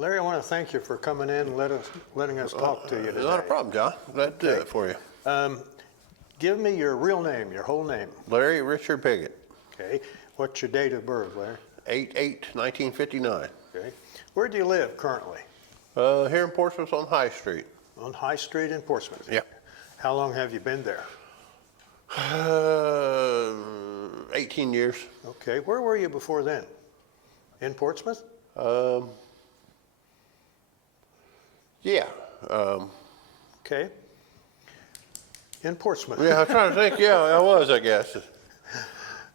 Larry, I want to thank you for coming in and letting us talk to you today. Not a problem, John. Glad to do it for you. Give me your real name, your whole name. Larry Richard Piguet. Okay. What's your date of birth, Larry? 8/8/1959. Okay. Where do you live currently? Here in Portsmouth on High Street. On High Street in Portsmouth? Yep. How long have you been there? 18 years. Okay. Where were you before then? In Portsmouth? Yeah. Okay. In Portsmouth. Yeah, I'm trying to think. Yeah, I was, I guess.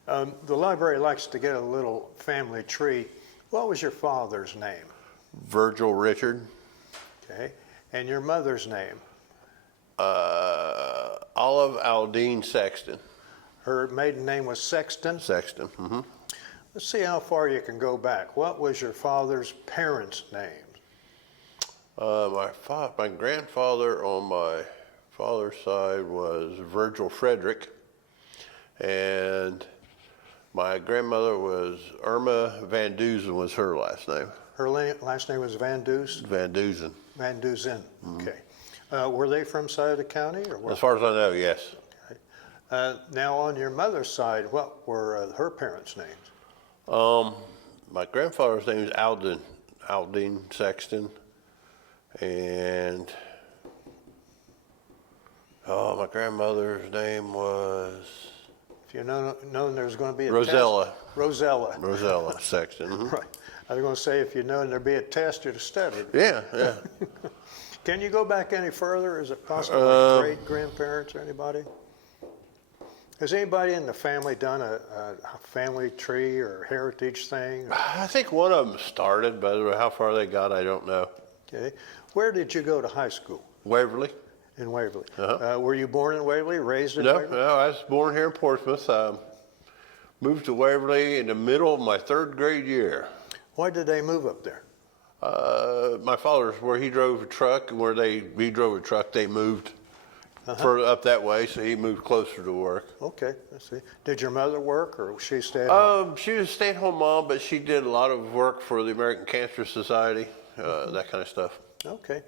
The library likes to get a little family tree. What was your father's name? Virgil Richard. Okay. And your mother's name? Olive Aldine Sexton. Her maiden name was Sexton? Sexton. Mm-hmm. Let's see how far you can go back. What was your father's parents' names? My grandfather on my father's side was Virgil Frederick, and my grandmother was Irma Van Duzen was her last name. Her last name was Van Duzen? Van Duzen. Van Duzen, okay. Were they from Scioto County? Or what? As far as I know, yes. Okay. Now on your mother's side, what were her parents' names? My grandfather's name is Aldine Sexton, and my grandmother's name was... If you know there's going to be a Rosella. test. Rosella. Rosella Sexton. Mm-hmm. Right. I was going to say, if you know there'd be a test, you'd have studied. Yeah, yeah. Can you go back any further? Is it possible like great-grandparents or anybody? Has anybody in the family done a family tree or heritage thing? I think one of them started, but how far they got, I don't know. Okay. Where did you go to high school? Waverly. In Waverly. Uh-huh. Were you born in Waverly, raised in Waverly? No, I was born here in Portsmouth. Moved to Waverly in the middle of my 3rd grade year. Why did they move up there? My father's where he drove a truck, and where he drove a truck, they moved further up that way, so he moved closer to work. Okay, I see. Did your mother work, or was she stay at home? She was a stay-at-home mom, but she did a lot of work for the American Cancer Society, that kind of stuff. Okay.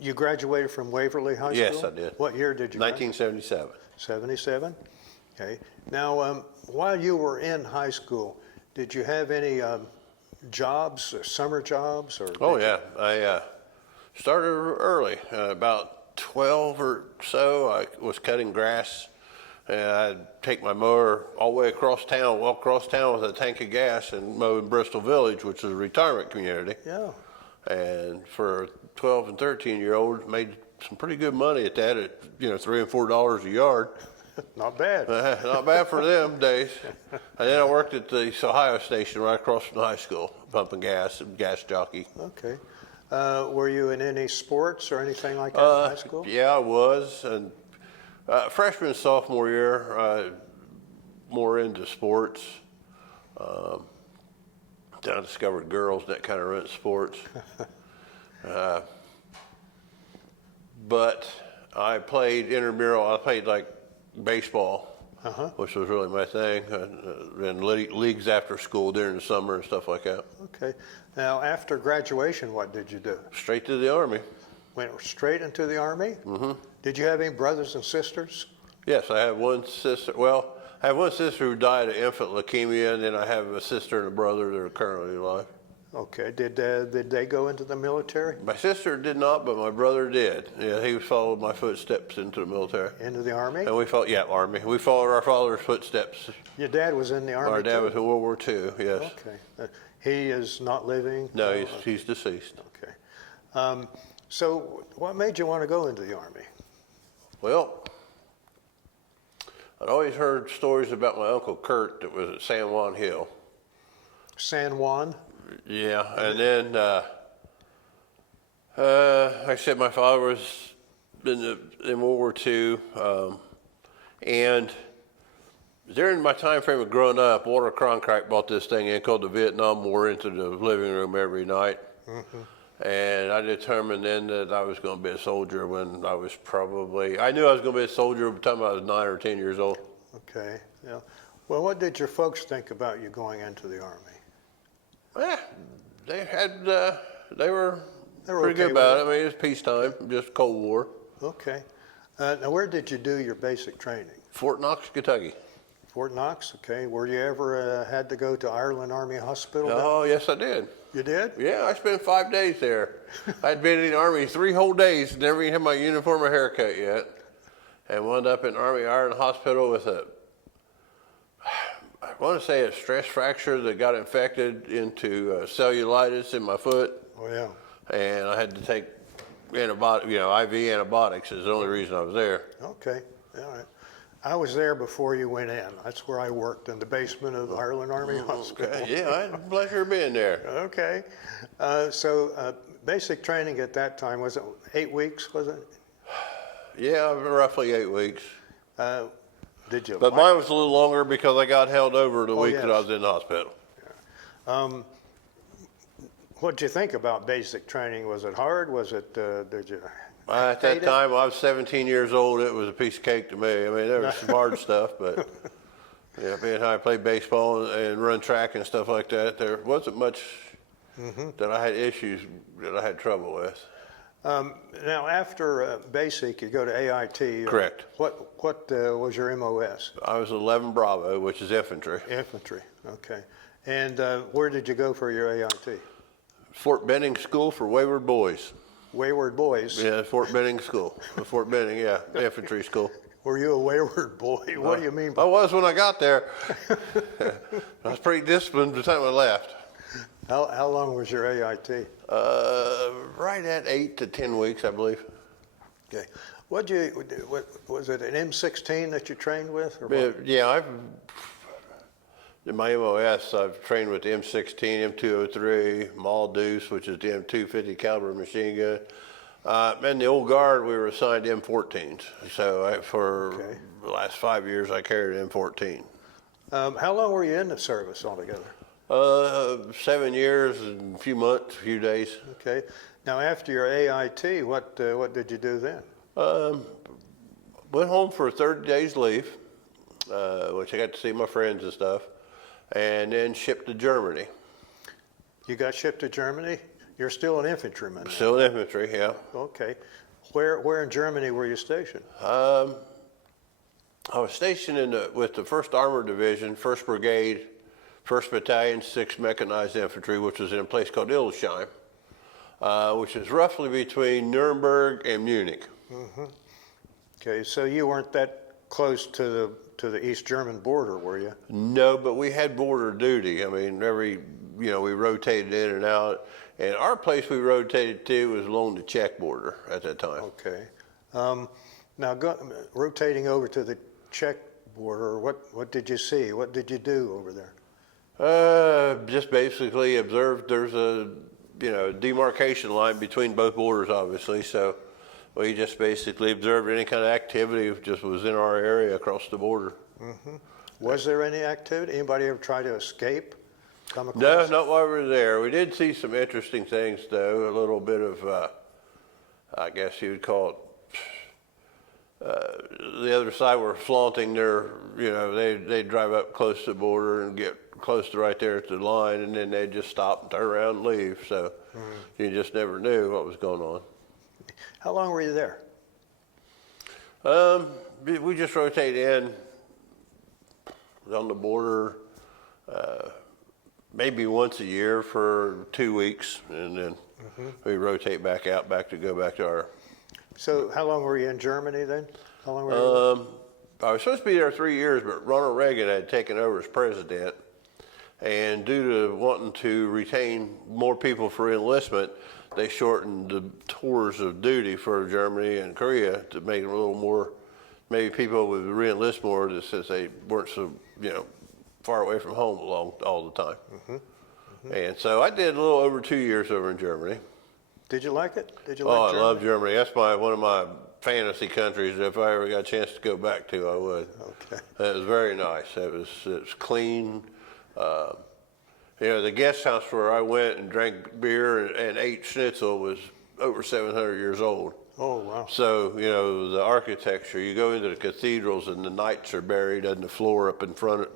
You graduated from Waverly High School? Yes, I did. What year did you graduate? 1977. 77? Okay. Now, while you were in high school, did you have any jobs, or summer jobs? Or Yeah. I started early. About 12 or so, I was cutting grass. And I'd take my mower all the way across town, walk across town with a tank of gas and mow in Bristol Village, which is a retirement community. Yeah. And for 12 and 13-year-olds, made some pretty good money at that, at $3 and $4 a yard. Not bad. Not bad for them days. And then I worked at the Ohio station right across from the high school, pumping gas and gas jockey. Okay. Were you in any sports or anything like that in high school? Yeah, I was. And freshman and sophomore year, more into sports. Then I discovered girls that kind of run sports. But I played intramural. I played like baseball, which was really my thing, and leagues after school during the summer and stuff like that. Okay. Now, after graduation, what did you do? Straight to the Army. Went straight into the Army? Mm-hmm. Did you have any brothers and sisters? Yes, I have one sister. Well, I have one sister who died of infant leukemia, and then I have a sister and a brother that are currently alive. Okay. Did they go into the military? My sister did not, but my brother did. Yeah, he followed my footsteps into the military. Into the Army? And we followed, Army. We followed our father's footsteps. Your dad was in the Army Our dad too? was in World War II, yes. Okay. He is not living? No, he's deceased. Okay. So what made you want to go into the Army? Well, I'd always heard stories about my Uncle Kurt that was at San Juan Hill. San Juan? Yeah, and then, like I said, my father was in World War II, and during my time frame of growing up, Walter Cronkite bought this thing in called the Vietnam War into the living room every night. Mm-hmm. And I determined then that I was going to be a soldier when I was I knew I was going to be a soldier by the time I was 9 or 10 years old. Okay, yeah. Well, what did your folks think about you going into the Army? They were They were pretty okay good about it. with I mean, it was peacetime, just Cold War. Okay. Now, where did you do your basic training? Fort Knox, Kentucky. Fort Knox, okay. Were you ever had to go to Ireland Army Hospital? Oh, yes, I did. You did? Yeah, I spent 5 days there. I'd been in the Army 3 whole days, never even had my uniform or haircut yet, and wound up in Army Ireland Hospital with I want to say a stress fracture that got infected into cellulitis in my foot, Oh, yeah. and I had to take IV antibiotics is the only reason I was there. Okay. All right. I was there before you went in. That's where I worked, in the basement of Ireland Army Hospital. Okay, yeah, I had the pleasure of being there. Okay. So basic training at that time, was it 8 weeks, was it? Yeah, roughly 8 weeks. Did you But like mine was a little longer because I got held over the week that I yes. was in the hospital. What'd you think about basic training? Was it hard? Was it, did you At hate that time, I was 17 years old. It was a piece of cake to me. I mean, there was some hard stuff, but being how I played baseball and run track and stuff like that, there wasn't much that I had issues that I had trouble with. Now, after basic, you go to AIT. Correct. What was your MOS? I was 11 Bravo, which is infantry. Infantry. Okay. And where did you go for your AIT? Fort Benning School for Wayward Boys. Wayward Boys. Yeah, Fort Benning School. Fort Benning, yeah, infantry school. Were you a wayward boy? What do you mean by I was when I got there. I was pretty disciplined by the time I left. How long was your AIT? Right at 8 to 10 weeks, I believe. Okay. What was it, an M16 that you trained with? Or what? Yeah, in my MOS, I've trained with the M16, M203, Maul Deuce, which is the M250 caliber machine gun. In the old guard, we were assigned M14s. So for the last 5 years, I carried an M14. How long were you in the service altogether? 7 years and a few months, a few days. Okay. Now, after your AIT, what did you do then? Went home for 30 days leave, which I got to see my friends and stuff, and then shipped to Germany. You got shipped to Germany? You're still an infantryman. Still in infantry, yeah. Okay. Where in Germany were you stationed? I was stationed with the 1st Armored Division, 1st Brigade, 1st Battalion, 6th Mechanized Infantry, which was in a place called Illesheim, which is roughly between Nuremberg and Munich. Mm-hmm. Okay, so you weren't that close to the East German border, were you? No, but we had border duty. I mean, we rotated in and out. And our place we rotated to was along the Czech border at that time. Okay. Now, rotating over to the Czech border, what did you see? What did you do over there? Just basically observed there's a demarcation line between both borders, obviously. So we just basically observed any kind of activity that just was in our area across the border. Mm-hmm. Was there any activity? Anybody ever try to escape? No, not while we were there. We did see some interesting things, though. A little bit of, I guess you would call it, the other side were flaunting their, they'd drive up close to the border and get close to right there at the line, and then they'd just stop and turn around and leave. So you just never knew what was going on. How long were you there? We just rotated in on the border, maybe once a year for 2 weeks, and then we rotate back out, go back to our. So how long were you in Germany then? How long were you? I was supposed to be there 3 years, but Ronald Reagan had taken over as president, and due to wanting to retain more people for enlistment, they shortened the tours of duty for Germany and Korea to make it a little more. Maybe people would re-enlist more since they weren't so far away from home all the time. And so I did a little over 2 years over in Germany. Did you like it? Did you like Germany? I love Germany. That's one of my fantasy countries. If I ever got a chance to go back to, I would. Okay. It was very nice. It was clean. The guest house where I went and drank beer and ate schnitzel was over 700 years old. Oh, wow. So, the architecture, you go into the cathedrals and the knights are buried on the floor up in front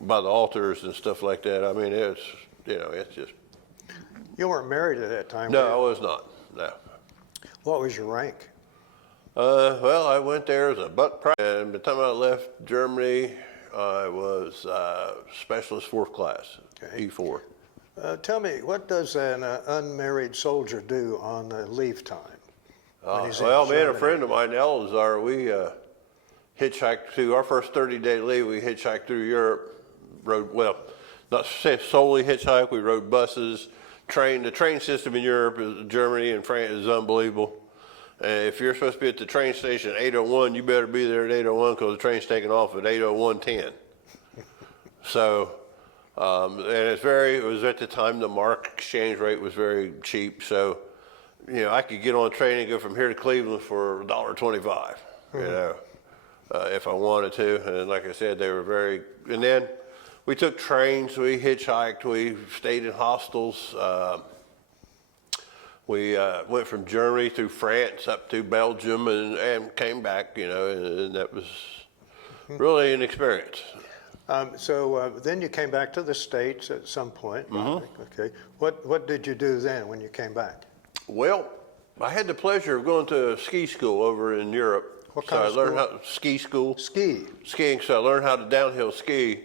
by the altars and stuff like that. I mean, it's just You weren't married at that time, No, were I you? was not. No. What was your rank? Well, I went there as a buck private, and by the time I left Germany, I was specialist fourth class, Okay. E4. Tell me, what does an unmarried soldier do on leave time? When he's in Well, me and a Germany? friend of mine, Elazar, we hitchhiked through our first 30-day leave. We hitchhiked through Europe, rode, well, not solely hitchhike, we rode buses, train. The train system in Europe, Germany and France is unbelievable. If you're supposed to be at the train station at 8:01, you better be there at 8:01 because the train's taking off at 8:01:10. So, and it was at the time the mark exchange rate was very cheap. So, you know, I could get on a train and go from here to Cleveland for $1.25, you know, if I wanted to. And like I said, they were very, and then we took trains, we hitchhiked, we stayed in hostels. We went from Germany through France up to Belgium and came back, you know, and that was really an experience. So then you came back to the States at some point. Okay. What did you do then when you came back? Well, I had the pleasure of going to a ski school over in Europe. What kind of I learned school? how ski school. Skiing. So I learned how to downhill ski.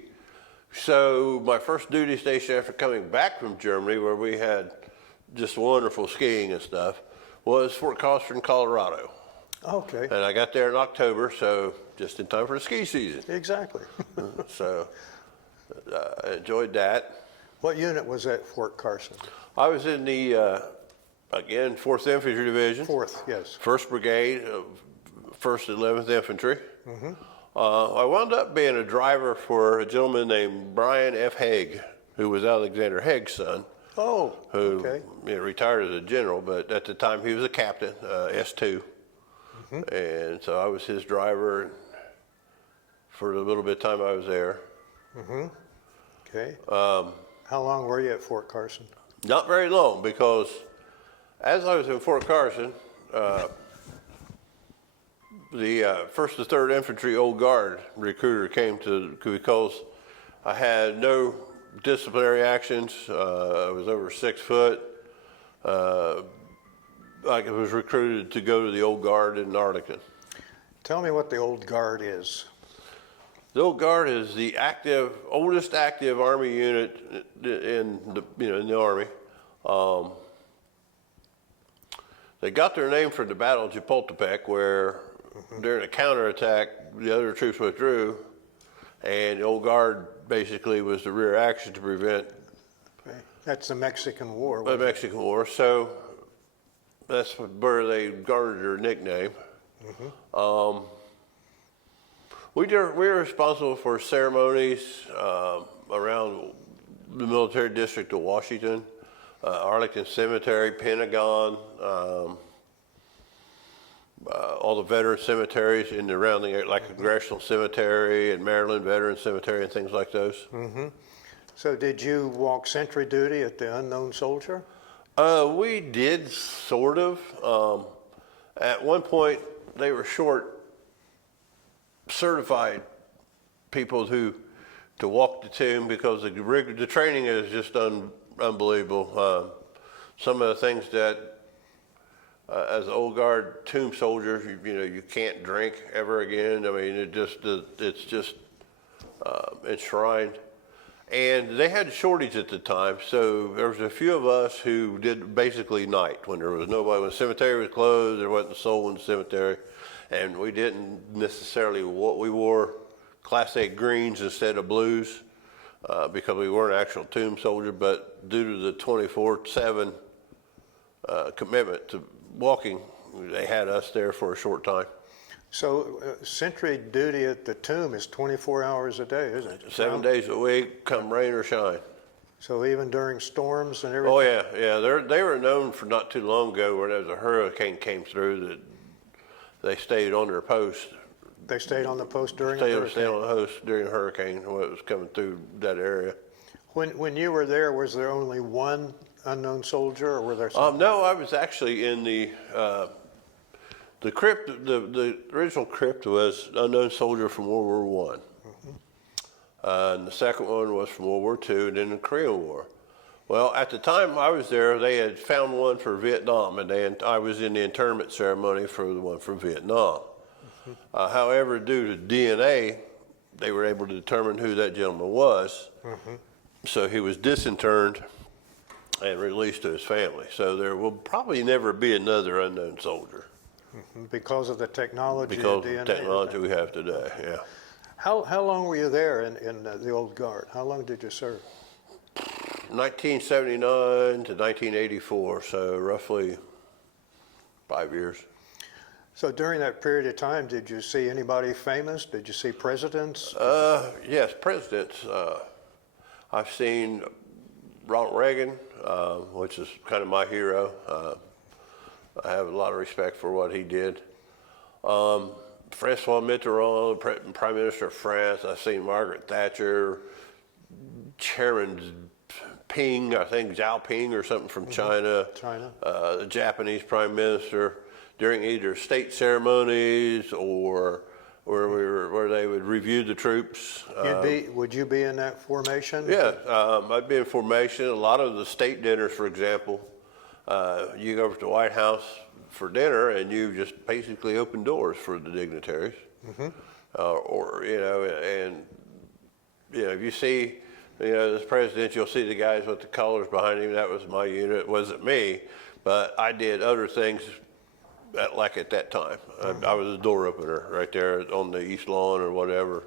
So my first duty station after coming back from Germany, where we had just wonderful skiing and stuff, was Fort Costner in Colorado. Okay. And I got there in October, so just in time for the ski season. Exactly. So I enjoyed that. What unit was at Fort Carson? I was in the, again, 4th Infantry Division. 4th, yes. 1st Brigade, 1st and 11th Infantry. I wound up being a driver for a gentleman named Brian F. Haig, who was Alexander Haig's son. Oh, Who okay. you know, retired as a general, but at the time he was a captain, S2. And so I was his driver for the little bit of time I was there. Okay. How long were you at Fort Carson? Not very long, because as I was in Fort Carson, the 1st to 3rd Infantry Old Guard recruiter came to, because I had no disciplinary actions. I was over 6 foot. I was recruited to go to the Old Guard in Arlington. Tell me what the Old Guard is. The Old Guard is the oldest active Army unit in the Army. They got their name from the Battle of Chapultepec, where during a counterattack, the other troops withdrew, and the Old Guard basically was the rear action to prevent Okay. That's the Mexican War. the wasn't it? Mexican War. So that's where they garnered their nickname. We were responsible for ceremonies around the military district of Washington, Arlington Cemetery, Pentagon, all the veteran cemeteries in the surrounding area, like Congressional Cemetery and Maryland Veteran Cemetery and things like those. So did you walk sentry duty at the Unknown Soldier? We did, sort of. At one point, they were short certified people to walk the tomb, because the training is just unbelievable. Some of the things that, as an Old Guard tomb soldier, you can't drink ever again. I mean, it's just enshrined. And they had a shortage at the time, so there was a few of us who did basically night when there was nobody. When the cemetery was closed, there wasn't a soul in the cemetery, and we didn't necessarily, we wore Class A greens instead of blues because we weren't actual tomb soldiers, but due to the 24/7 commitment to walking, they had us there for a short time. So sentry duty at the tomb is 24 hours a day, isn't it? 7 days a week, come rain or shine. So even during storms and everything? Oh yeah. They were known for not too long ago, where there was a hurricane came through, that they stayed on their post. They stayed on the post during a Stayed hurricane? on the post during a hurricane when it was coming through that area. When you were there, was there only one unknown soldier, or were there some? No, I was actually in the crypt. The original crypt was Unknown Soldier from World War I. And the second one was from World War II, and then the Korean War. Well, at the time I was there, they had found one for Vietnam, and I was in the internment ceremony for the one from Vietnam. However, due to DNA, they were able to determine who that gentleman was. So he was disinterred and released to his family. So there will probably never be another unknown soldier. Because of the technology Because of DNA. of the technology we have today, yeah. How long were you there in the old guard? How long did you serve? 1979 to 1984, so roughly 5 years. So during that period of time, did you see anybody famous? Did you see presidents? Yes, presidents. I've seen Ronald Reagan, which is kind of my hero. I have a lot of respect for what he did. Francois Mitterrand, Prime Minister of France. I've seen Margaret Thatcher, Chairman Ping, I think Xiaoping or something from China. The Japanese Prime Minister during either state ceremonies or where they would review the troops. Would you be in that formation? Yeah, I'd be in formation. A lot of the state dinners, for example, you go over to the White House for dinner and you just basically open doors for the dignitaries. If you see, this president, you'll see the guys with the colors behind him. That was my unit. It wasn't me, but I did other things at that time. I was a door opener right there on the east lawn or whatever.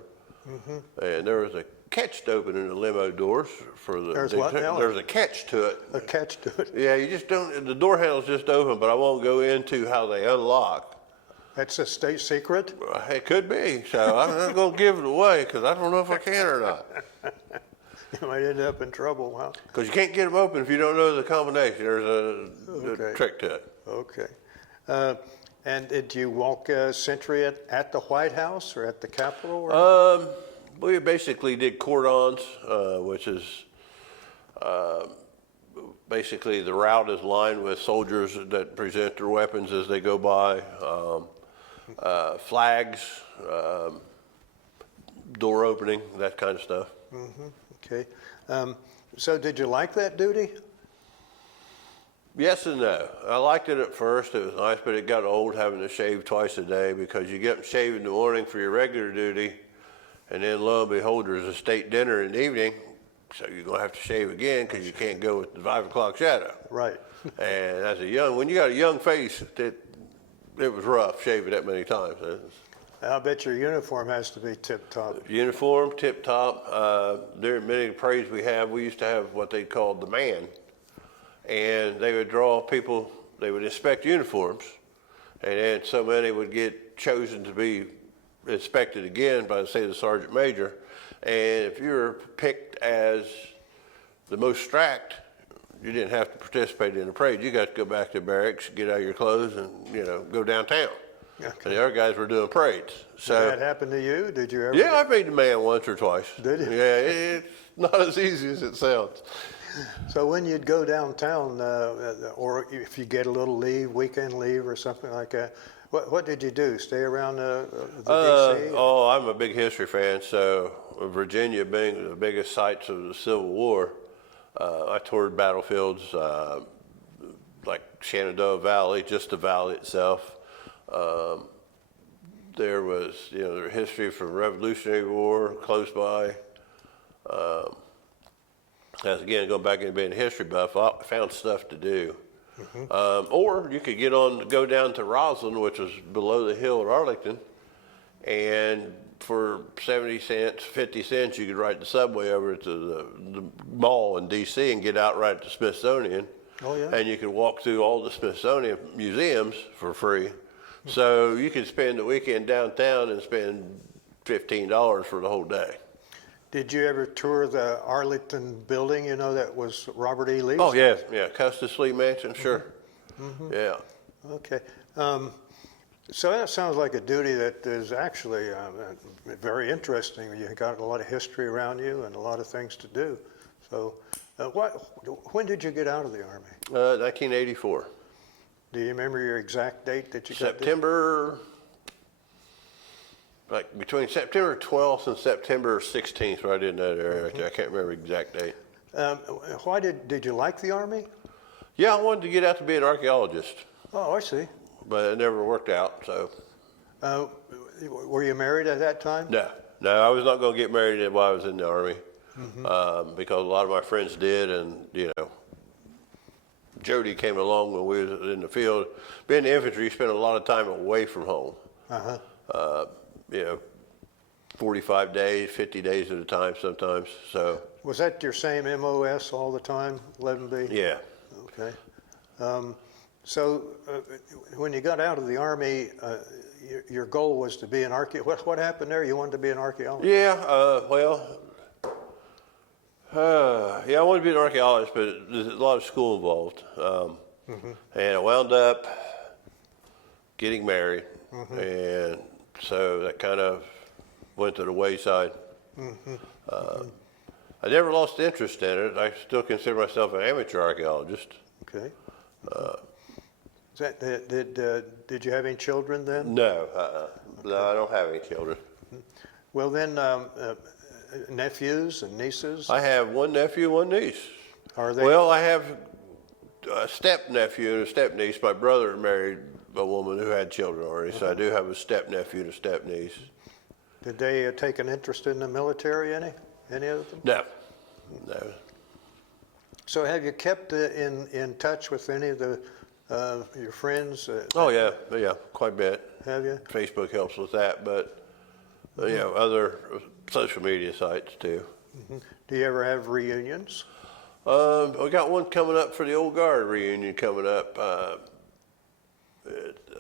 And there was a catch to open in the limo doors for the. There's what now? There's a catch to it. A catch to it. Yeah, you just don't. The door handle's just open, but I won't go into how they unlock. That's a state secret? It could be. So I'm not going to give it away because I don't know if I can or not. You might end up in trouble, huh? Because you can't get them open if you don't know the combination. There's a trick to it. Okay. And did you walk sentry at the White House or at the Capitol? Or? We basically did cordons, which is basically the route is lined with soldiers that present their weapons as they go by, flags, door opening, that kind of stuff. Okay. So did you like that duty? Yes and no. I liked it at first. It was nice, but it got old having to shave twice a day because you get shaved in the morning for your regular duty, and then lo and behold, there's a state dinner in the evening, so you're going to have to shave again because you can't go with the 5 o'clock shadow. Right. And when you got a young face, it was rough shaving that many times. I'll bet your uniform has to be tip-top. Uniform, tip-top. During many parades we used to have what they called the man. And they would draw people, they would inspect uniforms, and then so many would get chosen to be inspected again by, say, the sergeant major. And if you were picked as the most strapped, you didn't have to participate in the parade. You got to go back to barracks, get out of your clothes, and go downtown. Okay. And the other guys were doing parades. So did that happen to you? Did you ever? Yeah, I made the man once or twice. Did you? Yeah, it's not as easy as it sounds. So when you'd go downtown, or if you get a little leave, weekend leave or something like that, what did you do? Stay around the D.C.? Oh, I'm a big history fan, so Virginia being the biggest sites of the Civil War, I toured battlefields like Shenandoah Valley, just the valley itself. There was, their history from Revolutionary War close by. As again, going back into being a history buff, I found stuff to do. Or you could go down to Roslyn, which was below the hill at Arlington, and for 70 cents, 50 cents, you could ride the subway over to the mall in D.C. and get out right at the Smithsonian. Oh, yeah. And you could walk through all the Smithsonian museums for free. So you could spend the weekend downtown and spend $15 for the whole day. Did you ever tour the Arlington building, that was Robert E. Lee's? Oh, yeah, Custis Lee Mansion, sure. Yeah. Okay. So that sounds like a duty that is actually very interesting. You got a lot of history around you and a lot of things to do. So when did you get out of the Army? 1984. Do you remember your exact date that you got September, between September 12th and September 16th, right in that area. I can't remember the exact date. Why did you like the Army? Yeah, I wanted to get out to be an archaeologist, Oh, I see. but it never worked out. So Uh, were you married at that time? no, I was not going to get married while I was in the Army, because a lot of my friends did, and Jody came along when we was in the field. Being in the infantry, you spend a lot of time away from home. Uh-huh. 45 days, 50 days at a time sometimes. So Was that your same MOS all the time, 11B? yeah. Okay. So when you got out of the Army, your goal was to be an archaeologist. What happened there? You wanted to be an archaeologist? Yeah, I wanted to be an archaeologist, but there's a lot of school involved. And I wound up getting married, and so that kind of went to the wayside. I never lost interest in it. I still consider myself an amateur archaeologist. Okay. Did you have any children then? No, I don't have any children. Well, then, nephews and nieces? I have one nephew, one niece. Are they? Well, I have a step nephew and a step niece. My brother married a woman who had children already, so I do have a step nephew and a step niece. Did they take an interest in the military? Any of them? No. So, have you kept in touch with any of your friends? Oh yeah, quite a bit. Have you? Facebook helps with that, but other social media sites too. Do you ever have reunions? We got one coming up for the Old Guard reunion coming up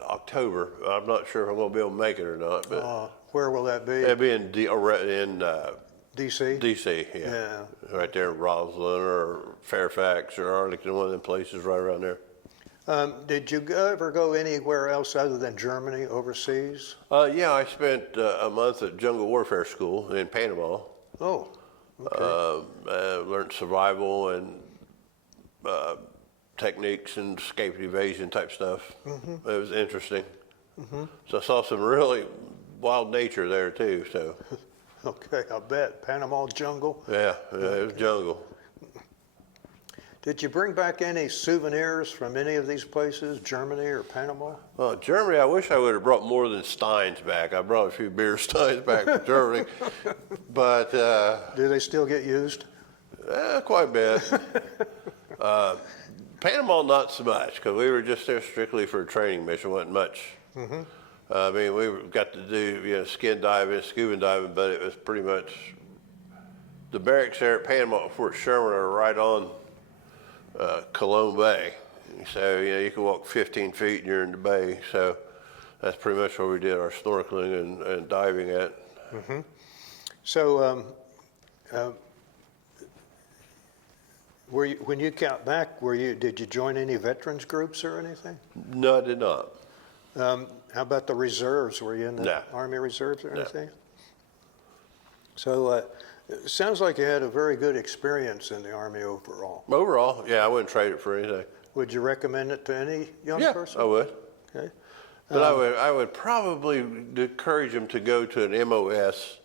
October. I'm not sure if I'm going to be able to make it or not, but Where will that be? it'll be in DC? DC, yeah, right there in Roslyn or Fairfax or Arlington, one of them places right around there. Did you ever go anywhere else other than Germany, overseas? Yeah, I spent a month at Jungle Warfare School in Panama. Oh, okay. Learned survival and techniques and escape evasion type stuff. It was interesting. So I saw some really wild nature there too. So Okay, I bet. Panama jungle. yeah, it was jungle. Did you bring back any souvenirs from any of these places, Germany or Panama? Well, Germany, I wish I would have brought more than steins back. I brought a few beer steins back from Germany, but Do they still get used? quite a bit. Panama, not so much, because we were just there strictly for a training mission. Wasn't much. I mean, we got to do skin diving, scuba diving, but it was pretty much the barracks there at Panama, Fort Sherman, are right on Cologne Bay. So you can walk 15 feet and you're in the bay. So that's pretty much where we did our snorkeling and diving at. So, when you count back, did you join any veterans groups or anything? No, I did not. How about the reserves? Were you in the No. Army Reserves or No. anything? So, it sounds like you had a very good experience in the Army overall. Overall, yeah, I wouldn't trade it for anything. Would you recommend it to any young Yeah, person? I would. Okay. But I would probably encourage them to go to an MOS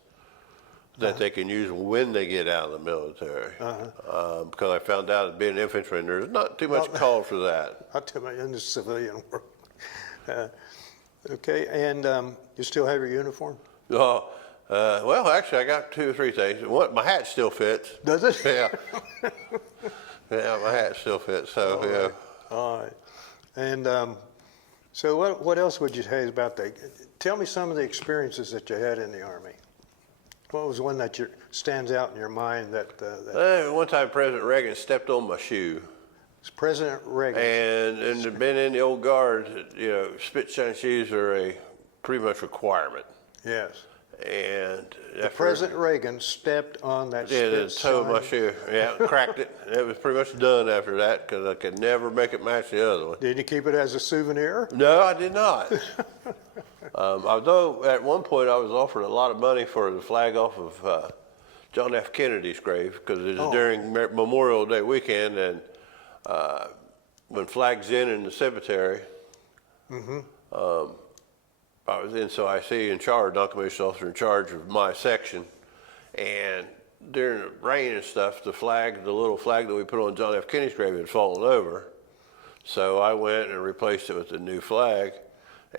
that they can use when they get out of the military. Because I found out being an infantryman, there's not too much call for that. I'll tell you, in the civilian world. Okay, and you still have your uniform? Well, actually, I got 2 or 3 things. One, my hat still fits. Does it? Yeah. Yeah, my hat still fits. So yeah. All right. And so what else would you say about that? Tell me some of the experiences that you had in the Army. What was one that stands out in your mind that One time President Reagan stepped on my shoe. it's President Reagan? And been in the Old Guard, spit shine shoes are a pretty much requirement. Yes. And President Reagan stepped on that the spit toe of my shine. shoe. Yeah, cracked it. And it was pretty much done after that because I could never make it match the other one. Did you keep it as a souvenir? No, I did not. Although at one point I was offered a lot of money for the flag off of John F. Kennedy's grave because it was during Memorial Day weekend, and when flags in the cemetery, I was NCOIC in charge, non-commissioned officer in charge of my section, and during the rain and stuff, the little flag that we put on John F. Kennedy's grave had fallen over. So I went and replaced it with a new flag.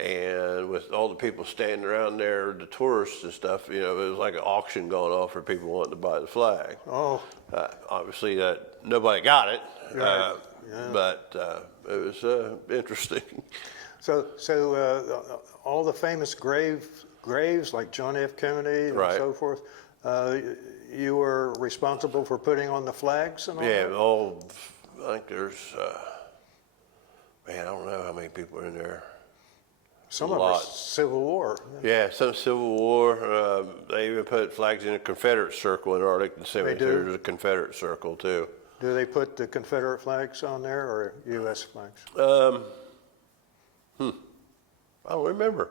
And with all the people standing around there, the tourists and stuff, it was like an auction going on for people wanting to buy the flag. Oh. Obviously, nobody got it, Right. but it was interesting. So all the famous graves like John F. Kennedy and Right. so forth, you were responsible for putting on the flags and all Yeah, that? I think there's, man, I don't know how many people are in there. Some a of lot. it's Civil War. Yeah, some Civil War. They even put flags in a Confederate circle in Arlington Cemetery. do? There's a Confederate circle too. Do they put the Confederate flags on there or U.S. flags? I don't remember.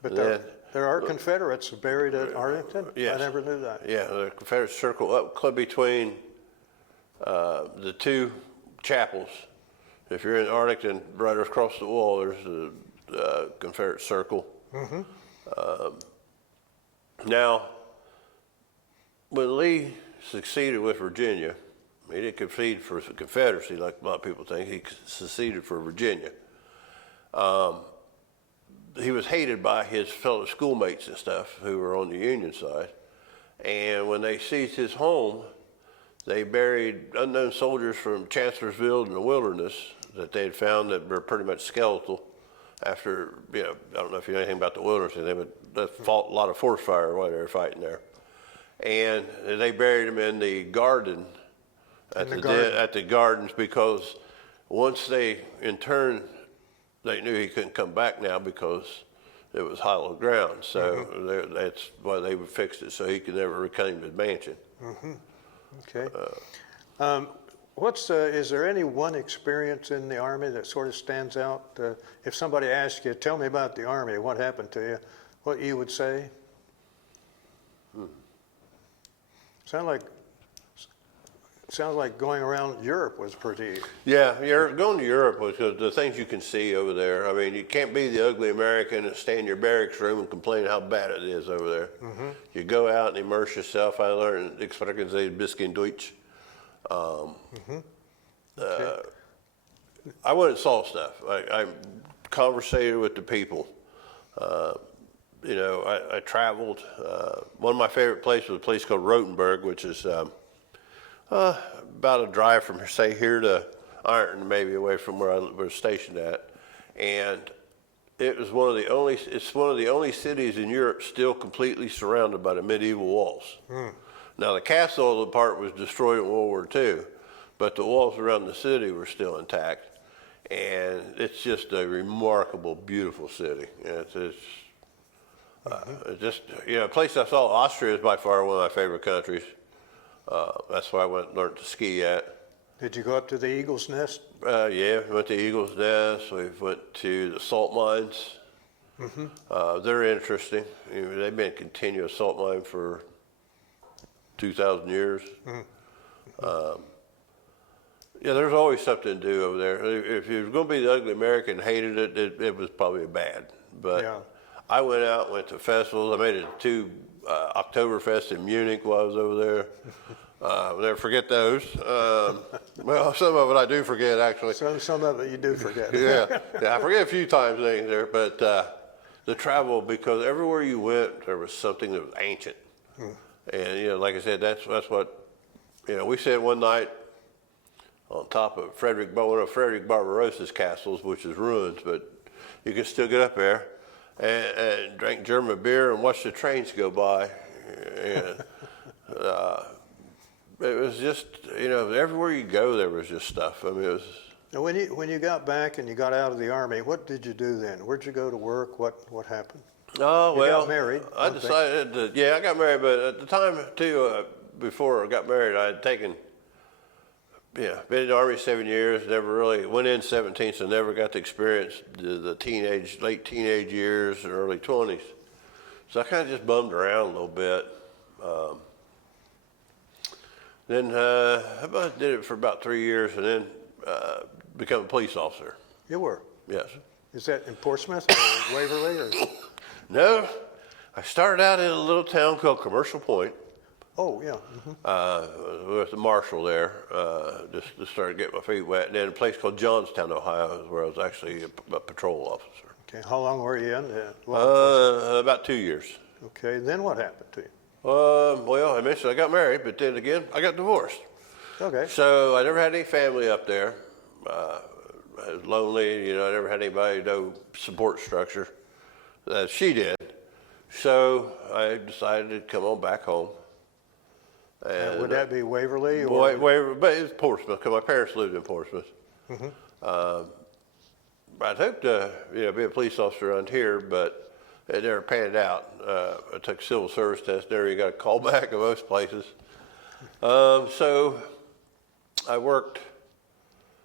But Yeah. there are Confederates buried at Arlington? Yes. I never knew that. Yeah, the Confederate circle up between the two chapels. If you're in Arlington, right across the wall, there's the Confederate circle. Now, when Lee succeeded with Virginia, he didn't concede for the Confederacy like a lot of people think. He seceded for Virginia. He was hated by his fellow schoolmates and stuff who were on the Union side. And when they seized his home, they buried unknown soldiers from Chancellorsville in the wilderness that they had found that were pretty much skeletal after, I don't know if you know anything about the wilderness, they fought a lot of forest fire while they were fighting there. And they buried them in the garden, at the gardens, because once they interned, they knew he couldn't come back now because it was hollow ground. So that's why they fixed it so he could never reclaim his mansion. Okay. Is there any one experience in the Army that sort of stands out? If somebody asks you, tell me about the Army, what happened to you, what you would say? Sounds like going around Europe was pretty. Yeah, going to Europe was because the things you can see over there. I mean, you can't be the ugly American and stay in your barracks room and complain how bad it is over there. You go out and immerse yourself. I learned, ich spreche ein bisschen Deutsch. I went and saw stuff. I conversated with the people. I traveled. One of my favorite places was a place called Rotenburg, which is about a drive from, say, here to Ironton, maybe away from where I was stationed at. And it's one of the only cities in Europe still completely surrounded by the medieval walls. Now, the castle part was destroyed in World War II, but the walls around the city were still intact. And it's just a remarkable, beautiful city. It's just, a place I saw. Austria is by far one of my favorite countries. That's where I went and learned to ski at. Did you go up to the Eagle's Nest? Yeah, we went to Eagle's Nest. We went to the salt mines. They're interesting. They've been a continuous salt mine for 2,000 years. There's always something to do over there. If you're going to be the ugly American and hated it, it was probably bad. But I went to festivals. I made it to Oktoberfest in Munich while I was over there. I'll never forget those. Well, some of it I do forget, actually. Some of it you do forget. Yeah, I forget a few times there, but the travel, because everywhere you went, there was something that was ancient. And, like I said, that's what, we sat one night on top of one of Frederick Barbarossa's castles, which is ruins, but you can still get up there and drink German beer and watch the trains go by. And it was just, everywhere you go, there was just stuff. I mean, it was. Now, when you got back and you got out of the Army, what did you do then? Where'd you go to work? What happened? Oh, you well, got married. I decided to, I got married, but at the time, too, before I got married, I had taken, been in the Army 7 years, never really, went in 17, so never got to experience the late teenage years and early 20s. So I kind of just bummed around a little bit. Then I did it for about 3 years and then become a police officer. You were? Yes. Is that in Portsmouth or Waverly? Or? No, I started out in a little town called Commercial Point. Oh, yeah. With the marshal there, just to start getting my feet wet. And then a place called Johnstown, Ohio, is where I was actually a patrol officer. Okay, how long were you in law enforcement? About 2 years. Okay, then what happened to you? Well, I mentioned I got married, but then again, I got divorced. Okay. So I never had any family up there. I was lonely, I never had anybody, no support structure. She did. So I decided to come on back home. And would that be Waverly? Or? But it's Portsmouth, because my parents lived in Portsmouth. I'd hoped to, be a police officer around here, but it never panned out. I took a civil service test, never even got a call back in most places. So I worked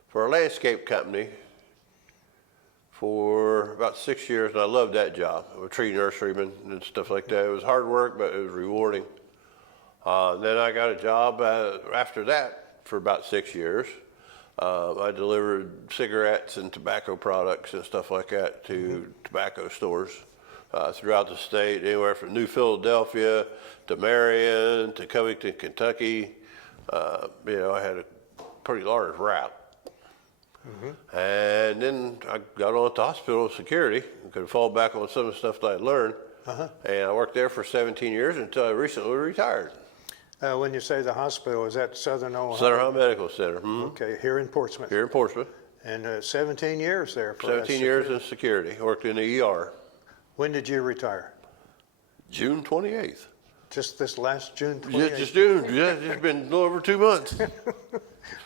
for a landscape company for about 6 years, and I loved that job. I'm a tree nurseryman and stuff like that. It was hard work, but it was rewarding. Then I got a job after that for about 6 years. I delivered cigarettes and tobacco products and stuff like that to tobacco stores throughout the state, anywhere from New Philadelphia to Marion to Covington, Kentucky. I had a pretty large route. And then I got on to hospital security. I could fall back on some of the stuff that I'd learned. And I worked there for 17 years until I recently retired. When you say the hospital, is that Southern Ohio? Southern Ohio Medical Center. Okay, here in Portsmouth. Here in Portsmouth. And 17 years there. For 17 years in security. Worked in the ER. When did you retire? June 28th. Just this last June 28th? Just June. Yeah, it's been a little over 2 months.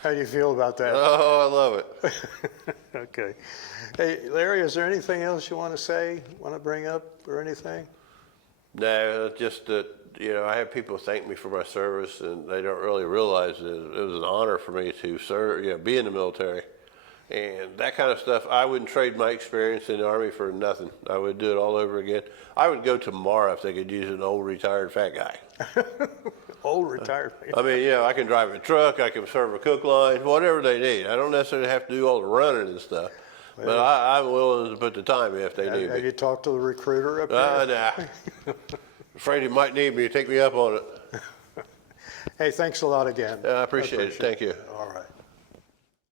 How do you feel about that? Oh, I love it. Okay. Hey, Larry, is there anything else you want to say, want to bring up or anything? No, just that, I have people thank me for my service, and they don't really realize that it was an honor for me to serve, be in the military. And that kind of stuff, I wouldn't trade my experience in the Army for nothing. I would do it all over again. I would go tomorrow if they could use an old retired fat guy. Old retired. I mean, I can drive a truck, I can serve a cook line, whatever they need. I don't necessarily have to do all the running and stuff. But I'm willing to put the time in if they need me. Have you talked to the recruiter up there? Nah. Afraid he might need me to take me up on it. Hey, thanks a lot again. I appreciate it. Thank you.